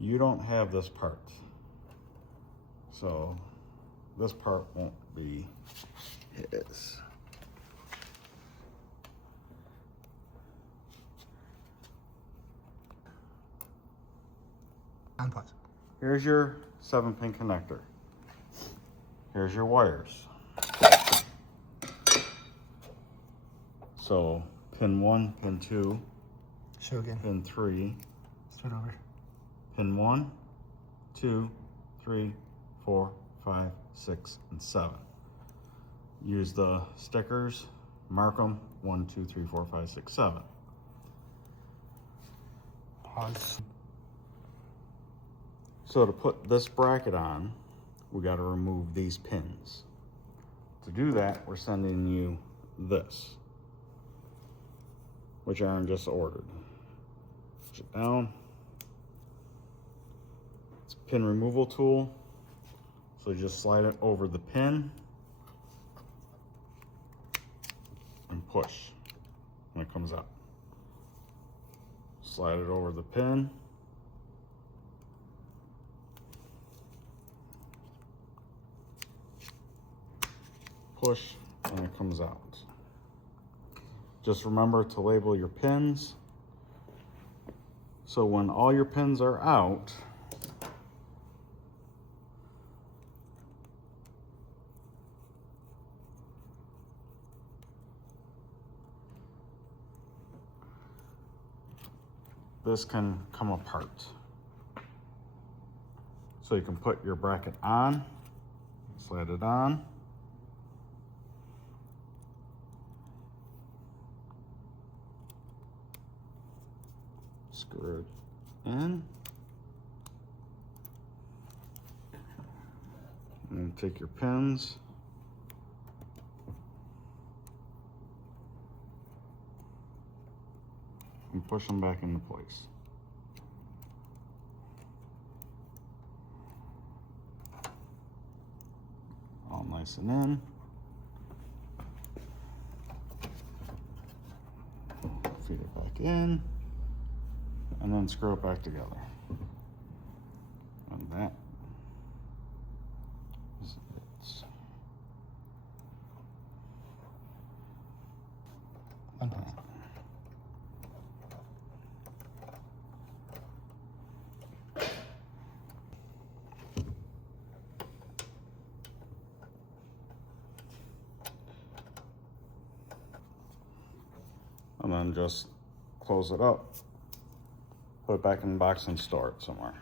You don't have this part, so this part won't be his. Unpause. Here's your 7-pin connector. Here's your wires. So pin 1, pin 2, Show again. pin 3, Start over. pin 1, 2, 3, 4, 5, 6, and 7. Use the stickers, mark them 1, 2, 3, 4, 5, 6, 7. Pause. So to put this bracket on, we got to remove these pins. To do that, we're sending you this, which Aaron just ordered. Push it down. It's a pin removal tool. So you just slide it over the pin and push when it comes out. Slide it over the pin. Push and it comes out. Just remember to label your pins, so when all your pins are out, this can come apart. So you can put your bracket on, slide it on, screw it in, and then take your pins and push them back into place. All nice and in. Feed it back in, and then screw it back together. And that is it. Unpause. And then just close it up, put it back in the box and store it somewhere.